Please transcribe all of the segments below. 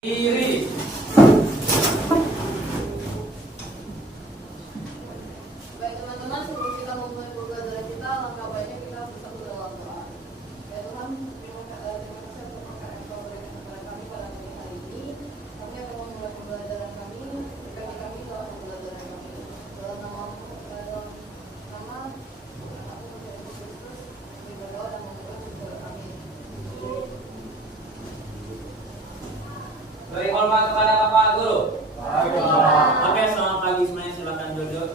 Diri. Baik teman-teman, sebelum kita memulai pembelajaran kita, langkah baiknya kita bersatu dalam doa. Ya Tuhan, terima kasih untuk berkat yang Kau berikan kepada kami pada hari ini. Kami akan memulai pembelajaran kami. Berikan kami dalam pembelajaran kami. Dalam nama Yesus Kristus, kami berdoa dan mengucapkan amin. Beri hormat kepada Bapak Guru. Baik, Bapak. Oke, selamat pagi semuanya, silakan duduk.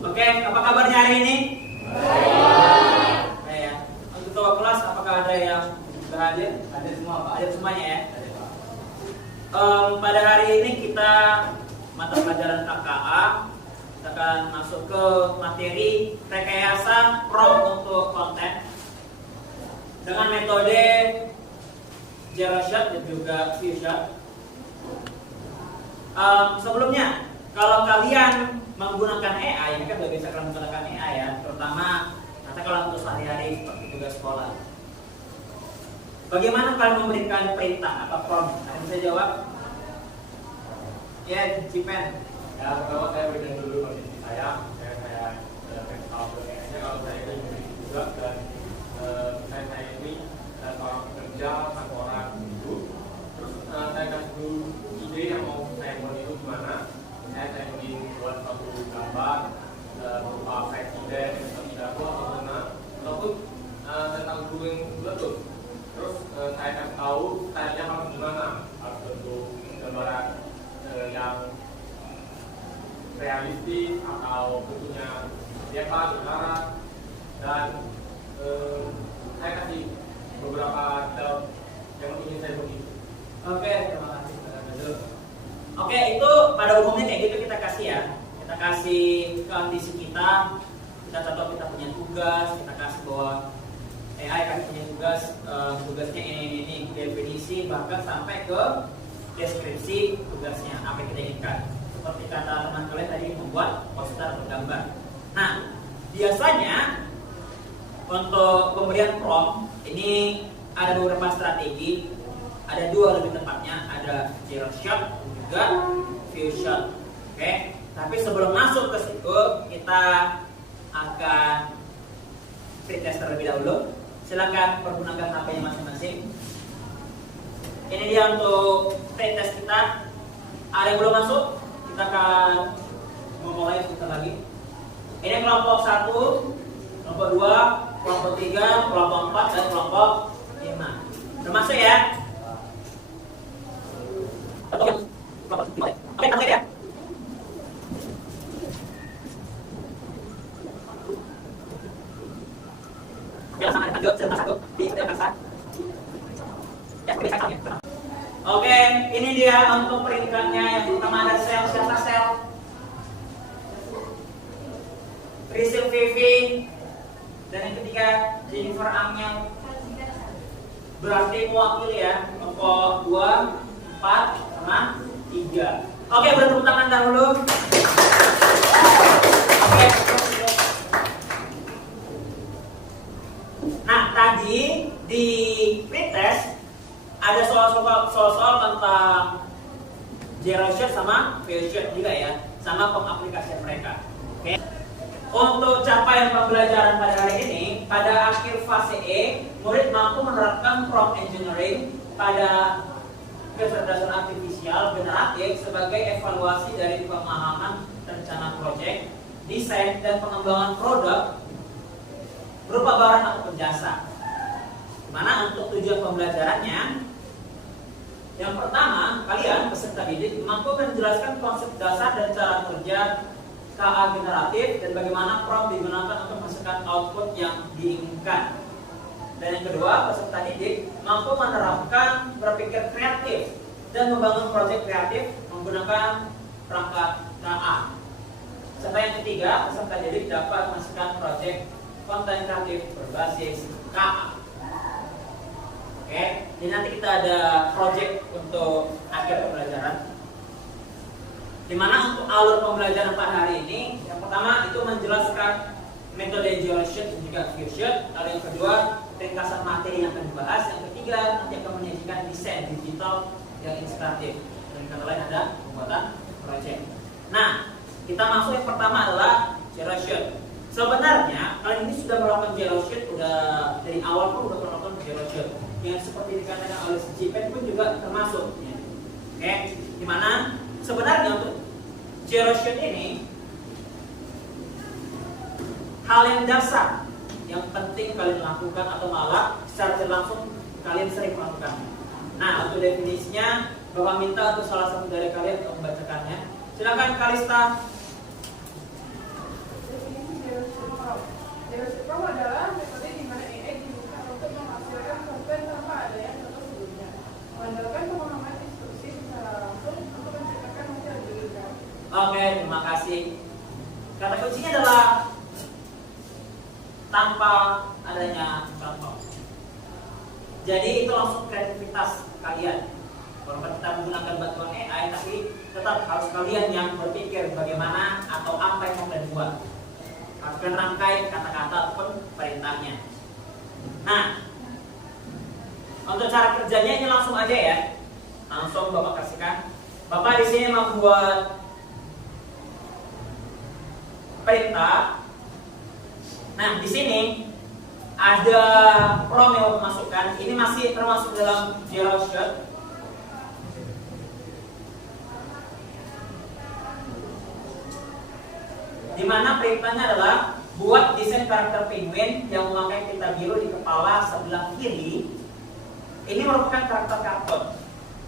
Oke, apa kabarnya hari ini? Baik. Baik ya. Untuk ketua kelas, apakah ada yang berhadir? Ada semua, Pak. Ada semuanya ya? Ada, Pak. Pada hari ini kita mata pelajaran KKA. Kita akan masuk ke materi rekayasa prompt untuk konten dengan metode zero shot dan juga few shot. Sebelumnya, kalau kalian menggunakan AI, ini kan sudah bisa kalian menggunakan AI ya, terutama nanti kalau untuk sehari-hari seperti tugas sekolah. Bagaimana kalian memberikan perintah atau prompt? Kalian bisa jawab? Ya, Cipen. Ya, pertama saya berikan dulu kondisi saya kasih tahu ke AI-nya kalau saya ini memiliki tugas dan saya ini seorang pekerja kantoran itu. Terus saya kasih dulu ide yang mau saya buat itu gimana. Saya ingin buat satu gambar berupa presiden atau pidato atau mana, ataupun tentang drawing betul. Terus saya kasih tahu stylenya harus gimana, harus bentuk gambaran yang realistis atau bentuknya biasa, utara, dan saya kasih beberapa detail yang ingin saya beri. Oke, terima kasih Pak Guru. Oke, itu pada umumnya kayak gitu kita kasih ya. Kita kasih kondisi kita contoh kita punya tugas, kita kasih bahwa AI kan punya tugas, tugasnya ini definisi bahkan sampai ke deskripsi tugasnya apa yang kita inginkan. Seperti kata teman kalian tadi membuat poster atau gambar. Nah, biasanya untuk pemberian prompt ini ada beberapa strategi, ada dua lebih tepatnya, ada zero shot dan juga few shot. Oke, tapi sebelum masuk ke situ kita akan pretest terlebih dahulu. Silakan pergunakan HP-nya masing-masing. Ini dia untuk pretest kita. Ada yang belum masuk? Kita akan memulai sebentar lagi. Ini kelompok 1, kelompok 2, kelompok 3, kelompok 4, dan kelompok 5. Sudah masuk ya? Oke, masuk ya? Oke, ini dia untuk peringkatnya. Yang pertama ada sel, siapa sel? Risil Vivi. Dan yang ketiga Jennifer Amel. Berarti mewakili ya kelompok 2, 4, sama 3. Oke, bertepuk tangan dahulu. Oke. Nah, tadi di pretest ada soal-soal tentang zero shot sama few shot juga ya, sama pengaplikasian mereka. Oke. Untuk capaian pembelajaran pada hari ini, pada akhir fase E, murid mampu menerapkan prompt engineering pada kecerdasan artifisial generatif sebagai evaluasi dari pemahaman rencana proyek, desain dan pengembangan produk berupa barang ataupun jasa. Mana untuk tujuan pembelajarannya? Yang pertama, kalian peserta didik mampu menjelaskan konsep dasar dan cara kerja KA generatif dan bagaimana prompt digunakan untuk menghasilkan output yang diinginkan. Dan yang kedua, peserta didik mampu menerapkan berpikir kreatif dan membangun proyek kreatif menggunakan perangkat KA. Serta yang ketiga, peserta didik dapat menghasilkan proyek konten kreatif berbasis KA. Oke, jadi nanti kita ada project untuk akhir pembelajaran. Dimana untuk alur pembelajaran pada hari ini, yang pertama itu menjelaskan metode zero shot dan juga few shot. Lalu yang kedua, ringkasan materi yang akan dibahas. Yang ketiga, nanti akan menyajikan desain digital yang inspiratif. Dan kata lain ada pembuatan proyek. Nah, kita masuk yang pertama adalah zero shot. Sebenarnya kalian ini sudah melakukan zero shot, udah dari awal pun udah melakukan zero shot. Yang seperti dikatakan oleh si Jipen pun juga termasuk. Ya. Oke, dimana sebenarnya untuk zero shot ini hal yang dasar yang penting kalian lakukan atau malah secara tidak langsung kalian sering melakukan. Nah, untuk definisinya Bapak minta untuk salah satu dari kalian untuk membacakannya. Silakan Kalista. Definisi zero shot form. Zero shot form adalah metode di mana AI dibuka untuk menghasilkan konten tanpa adanya contoh sebelumnya, mengandalkan pemahaman instruksi secara langsung untuk menciptakan hasil yang diinginkan. Oke, terima kasih. Kata kuncinya adalah tanpa adanya contoh. Jadi itu langsung kreativitas kalian. Walaupun kita menggunakan bantuan AI, tapi tetap harus kalian yang berpikir bagaimana atau apa yang mau kalian buat. Harus kalian rangkai kata-kata ataupun perintahnya. Nah, untuk cara kerjanya ini langsung aja ya. Langsung Bapak kasihkan. Bapak di sini membuat perintah. Nah, di sini ada prompt yang Bapak masukkan. Ini masih termasuk dalam zero shot. Di mana perintahnya adalah buat desain karakter penguin yang memakai tinta biru di kepala sebelah kiri. Ini merupakan karakter kartun.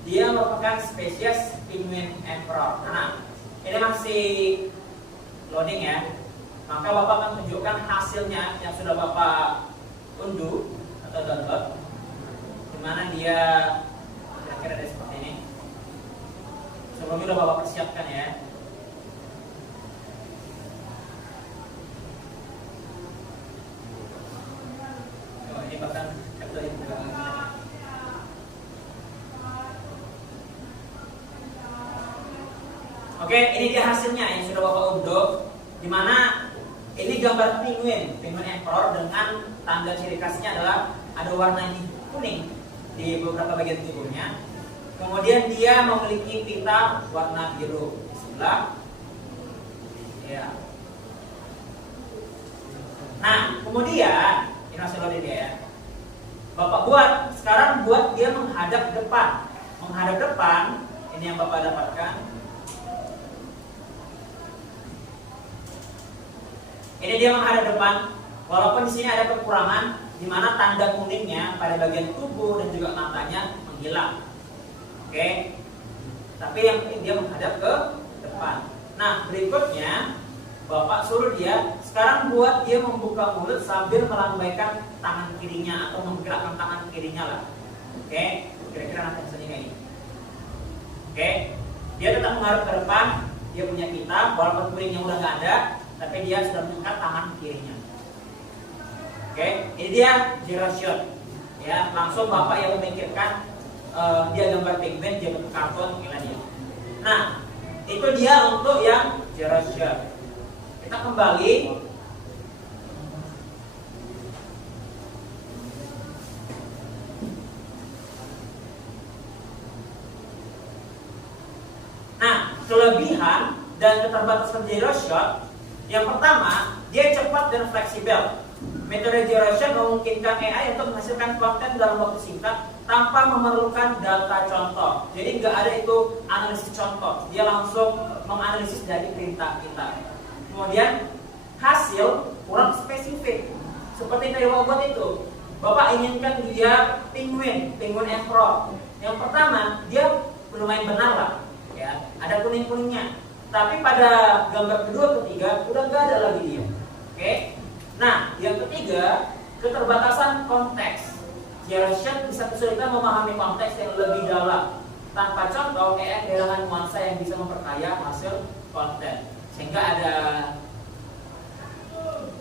Dia merupakan spesies penguin emperor. Nah, ini masih loading ya. Maka Bapak akan tunjukkan hasilnya yang sudah Bapak unduh atau download. Dimana dia kira-kira ada seperti ini. Sebelumnya sudah Bapak persiapkan ya. Ini bahkan capture juga. Oke, ini dia hasilnya yang sudah Bapak unduh. Dimana ini gambar penguin emperor dengan tanda ciri khasnya adalah ada warna kuning di beberapa bagian tubuhnya. Kemudian dia memiliki pita warna biru di sebelah. Ya. Nah, kemudian ini hasil loading ya. Bapak sekarang buat dia menghadap depan. Menghadap depan, ini yang Bapak dapatkan. Ini dia menghadap depan. Walaupun di sini ada kekurangan, di mana tanda kuningnya pada bagian tubuh dan juga matanya menghilang. Oke. Tapi yang penting dia menghadap ke depan. Nah, berikutnya Bapak suruh dia sekarang buat dia membuka mulut sambil melambaikan tangan kirinya atau menggerakkan tangan kirinya lah. Oke, kira-kira nanti hasilnya kayak ini. Oke, dia tetap menghadap ke depan, dia punya pita, walaupun kuningnya udah nggak ada, tapi dia sudah mengangkat tangan kirinya. Oke, ini dia zero shot. Ya, langsung Bapak yang memikirkan dia gambar penguin, dia bentuk kartun, inilah dia. Nah, itu dia untuk yang zero shot. Kita kembali. Nah, kelebihan dan keterbatasan zero shot, yang pertama, dia cepat dan fleksibel. Metode zero shot memungkinkan AI untuk menghasilkan konten dalam waktu singkat tanpa memerlukan data contoh. Jadi nggak ada itu analisis contoh, dia langsung menganalisis dari perintah kita. Kemudian hasil kurang spesifik. Seperti dari Bapak itu, Bapak inginkan dia penguin emperor. Yang pertama, dia lumayan benar lah, ya, ada kuning-kuningnya. Tapi pada gambar kedua, ketiga, udah nggak ada lagi dia. Oke. Nah, yang ketiga, keterbatasan konteks. Zero shot bisa kesulitan memahami konteks yang lebih dalam. Tanpa contoh, AI kehilangan nuansa yang bisa memperkaya hasil konten. Sehingga ada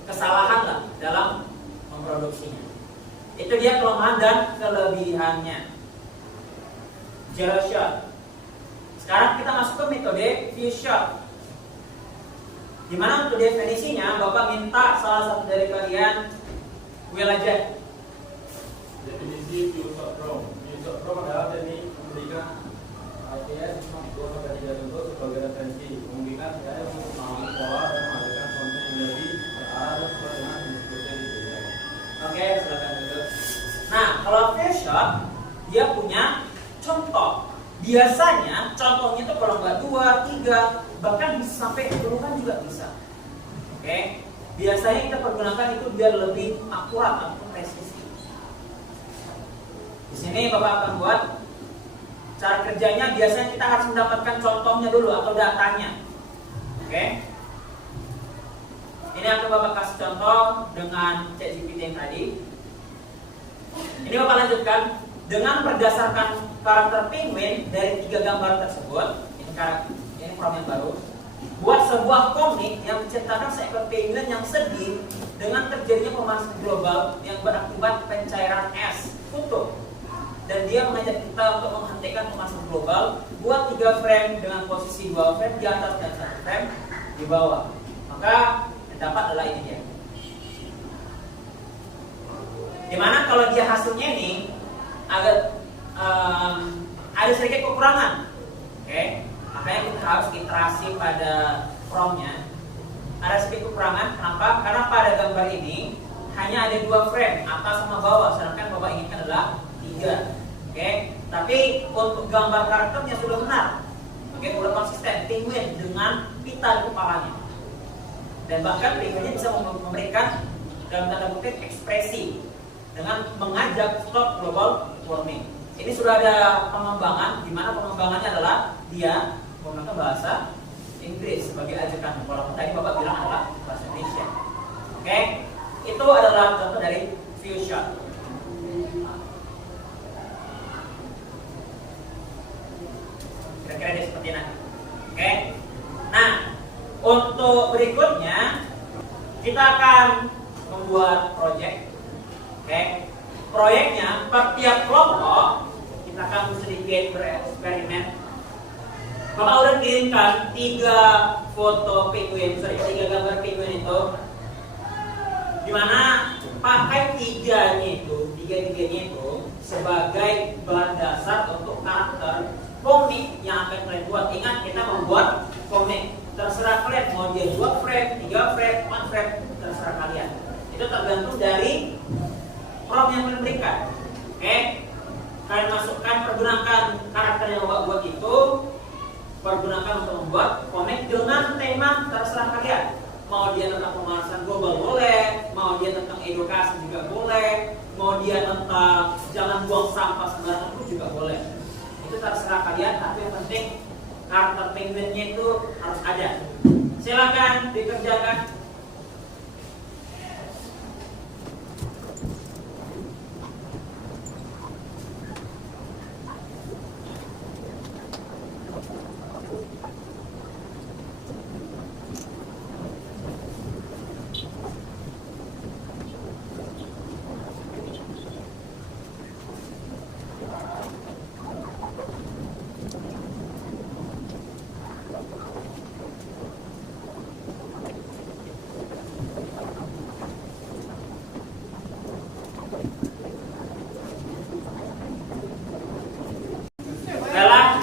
kesalahan lah dalam memproduksinya. Itu dia kelemahan dan kelebihannya zero shot. Sekarang kita masuk ke metode few shot. Dimana untuk definisinya Bapak minta salah satu dari kalian Will aja. Definisi filosofrom. Filosofrom adalah teknik memberikan IPS 2-3 contoh sebagai referensi, memungkinkan saya untuk memahami pola dan menghadirkan konten yang lebih terarah dan sesuai dengan diskusi yang diberikan. Oke, silakan duduk. Nah, kalau Photoshop dia punya contoh. Biasanya contohnya itu kalau nggak 2, 3, bahkan bisa sampai puluhan juga bisa. Oke, biasanya kita pergunakan itu biar lebih akurat atau presisi. Di sini Bapak akan buat cara kerjanya. Biasanya kita harus mendapatkan contohnya dulu atau datanya. Oke, ini akan Bapak kasih contoh dengan ChatGPT yang tadi. Ini Bapak lanjutkan dengan berdasarkan karakter penguin dari 3 gambar tersebut. Ini prompt yang baru. Buat sebuah komik yang menceritakan seekor penguin yang sedih dengan terjadinya pemanasan global yang berakibat pencairan es kutub. Dan dia mengajak kita untuk menghentikan pemanasan global. Buat 3 frame dengan posisi 2 frame di atas dan 1 frame di bawah. Maka yang dapat adalah ini dia. Dimana kalau dia hasilnya ini agak ada sedikit kekurangan. Oke, makanya kita harus iterasi pada promptnya. Ada sedikit kekurangan. Kenapa? Karena pada gambar ini hanya ada 2 frame, atas sama bawah, sedangkan Bapak inginkan adalah 3. Oke, tapi untuk gambar karakternya sudah benar. Oke, sudah konsisten. Penguin dengan pita di kepalanya. Dan bahkan penguinnya bisa memberikan dalam tanda kutip ekspresi dengan mengajak stop global warming. Ini sudah ada pengembangan, di mana pengembangannya adalah dia menggunakan bahasa Inggris sebagai ajakan. Walaupun tadi Bapak bilang adalah bahasa Indonesia. Oke, itu adalah contoh dari view shot. Kira-kira dia seperti nanti. Oke, nah untuk berikutnya kita akan membuat project. Oke, proyeknya per tiap kelompok kita akan sedikit bereksperimen. Bapak udah kirimkan 3 foto penguin, 3 gambar penguin itu, dimana pakai 3-nya itu sebagai bahan dasar untuk karakter komik yang akan kalian buat. Ingat, kita membuat komik, terserah kalian mau dia 2 frame, 3 frame, 1 frame, terserah kalian. Itu tergantung dari prompt yang kalian berikan. Oke, kalian masukkan, pergunakan karakter yang Bapak buat itu, pergunakan untuk membuat komik dengan tema terserah kalian. Mau dia tentang pemanasan global boleh, mau dia tentang edukasi juga boleh, mau dia tentang jangan buang sampah sembarangan pun juga boleh. Itu terserah kalian, tapi yang penting karakter penguinnya itu harus ada. Silakan dikerjakan.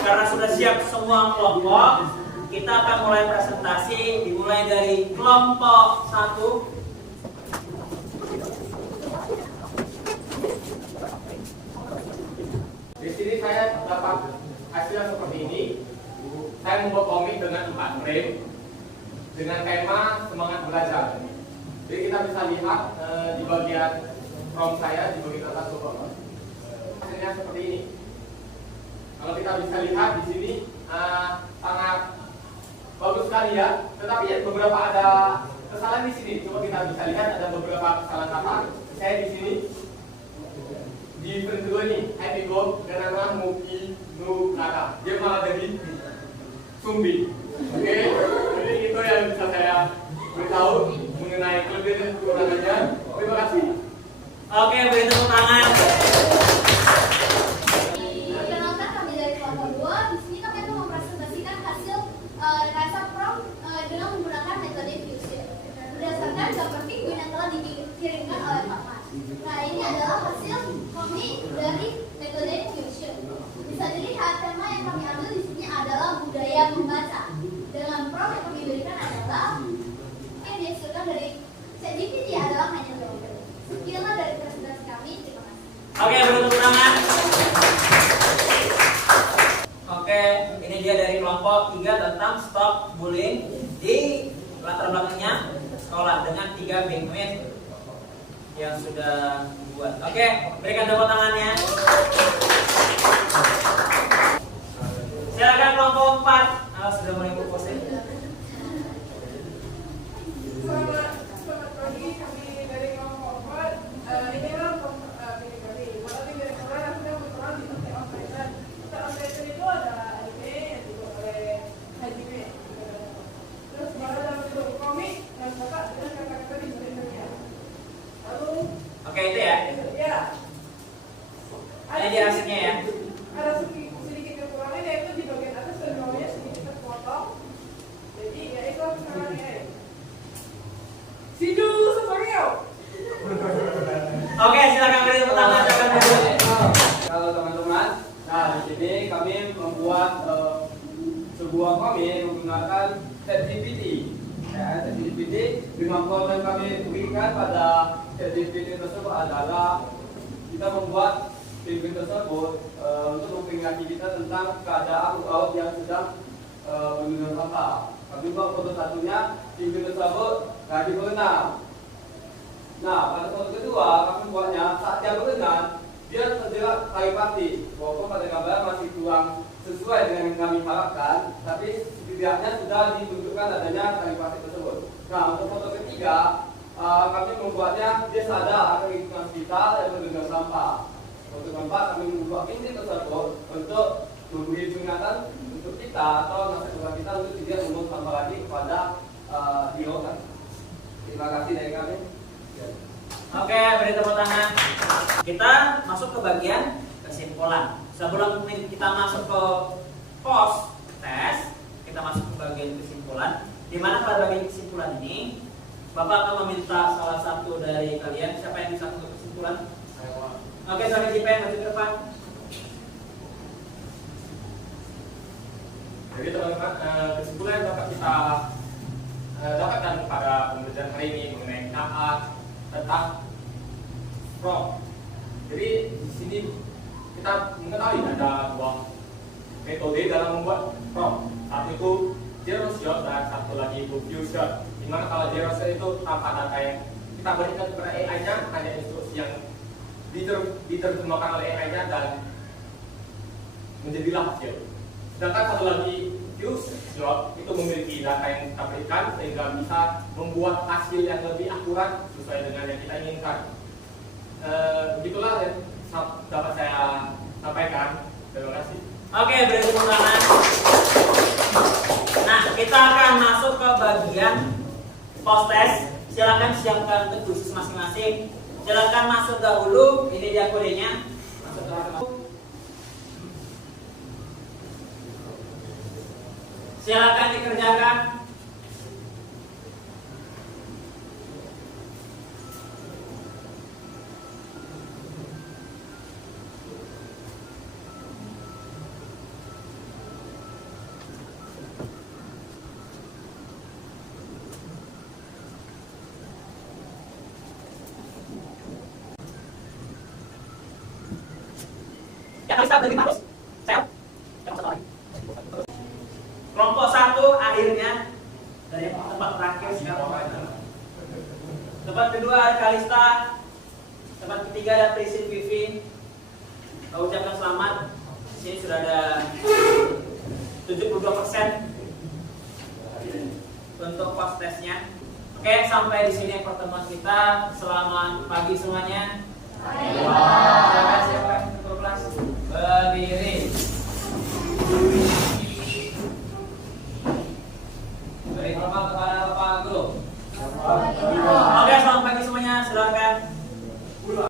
Karena sudah siap semua kelompok, kita akan mulai presentasi. Dimulai dari kelompok 1. Di sini saya dapat hasilnya seperti ini. Saya membuat komik dengan 4 frame dengan tema semangat belajar. Jadi kita bisa lihat di bagian prompt saya di bagian atas bawah. Hasilnya seperti ini. Kalau kita bisa lihat di sini sangat bagus sekali ya. Tetapi ya, beberapa ada kesalahan di sini. Coba kita bisa lihat ada beberapa kesalahan kata. Saya di sini di frame 2 ini happy go dengan muki nu kata. Dia malah jadi sumbi. Oke, jadi itu yang bisa saya beritahu mengenai kelebihan dan kekurangannya. Terima kasih. Oke, beri tepuk tangan. Perkenalkan, kami dari kelompok 2. Di sini kami akan mempresentasikan hasil rekayasa prompt dengan menggunakan metode adalah hasil kami dari metode fusion. Bisa dilihat tema yang kami ambil di sini adalah budaya membaca. Dengan prompt yang kami berikan adalah yang dihasilkan dari ChatGPT adalah hanya jawaban. Sekianlah dari presentasi kami. Terima kasih. Oke, beri tepuk tangan. Oke, ini dia dari kelompok 3 tentang stop bullying di latar belakangnya sekolah dengan 3 banquet yang sudah dibuat. Oke, berikan tepuk tangannya. Silakan kelompok 4. Sudah mulai berpose. Selamat pagi, kami dari kelompok 4. Inilah pribadi. Malam ini dari sekolah sudah berperan di Tante Ontraitan. Tante Ontraitan itu ada anime yang dibuat oleh Hajime. Terus baru dalam bentuk komik dan kakak dengan kata-kata di Indonesia. Lalu Oke, itu ya. Ya. Ini dia hasilnya ya. Ada sedikit kekurangan yaitu di bagian atas dan bawahnya sedikit terpotong. Jadi ya itu sekarang ya. Sidu Sapario. Oke, silakan beri tepuk tangan. Kalau teman-teman, nah di sini kami membuat sebuah komik menggunakan ChatGPT. Ya, ChatGPT dengan konten kami berikan pada ChatGPT tersebut adalah kita membuat film tersebut untuk memperingati kita tentang keadaan laut yang sedang menurun sampah. Kami buat foto satunya film tersebut lagi berenang. Nah, pada foto kedua kami buatnya saat dia berenang, dia terjerat tali plastik. Walaupun pada gambar masih kurang sesuai dengan yang kami harapkan, tapi setidaknya sudah ditunjukkan adanya tali plastik tersebut. Nah, untuk foto ketiga kami membuatnya dia sadar akan lingkungan sekitar dan mendengar sampah. Untuk keempat kami membuat pintu tersebut untuk memberi peringatan untuk kita atau masyarakat kita untuk tidak membuang sampah lagi kepada di lautan. Terima kasih dari kami. Oke, beri tepuk tangan. Kita masuk ke bagian kesimpulan. Sebelum kita masuk ke post test, kita masuk ke bagian kesimpulan. Di mana pada bagian kesimpulan ini, Bapak akan meminta salah satu dari kalian, siapa yang bisa untuk kesimpulan? Oke, sampai JPN maju ke depan. Jadi teman-teman, kesimpulan yang dapat kita dapatkan pada pembelajaran hari ini mengenai taat tentang prompt. Jadi di sini kita mengetahui ada dua metode dalam membuat prompt. Satu itu zero shot dan satu lagi few shot. Dimana kalau zero shot itu tanpa data yang kita berikan kepada AI-nya, hanya instruksi yang diterjemahkan oleh AI-nya dan menjadilah hasil. Sedangkan satu lagi fuse shot itu memiliki data yang kita berikan sehingga bisa membuat hasil yang lebih akurat sesuai dengan yang kita inginkan. Begitulah yang dapat saya sampaikan. Terima kasih. Oke, beri tepuk tangan. Nah, kita akan masuk ke bagian post test. Silakan siapkan untuk khusus masing-masing. Silakan masuk dahulu. Ini dia kodenya. Masuk dahulu. Silakan dikerjakan. Ya, harus dari Marus. Saya. Yang satu lagi. Kelompok 1 akhirnya dari tempat terakhir sekarang. Tempat kedua ada Kalista. Tempat ketiga ada Prisin Vivi. Kita ucapkan selamat. Di sini sudah ada 72% untuk post testnya. Oke, sampai di sini pertemuan kita. Selamat pagi semuanya. Terima kasih kelas. Berdiri.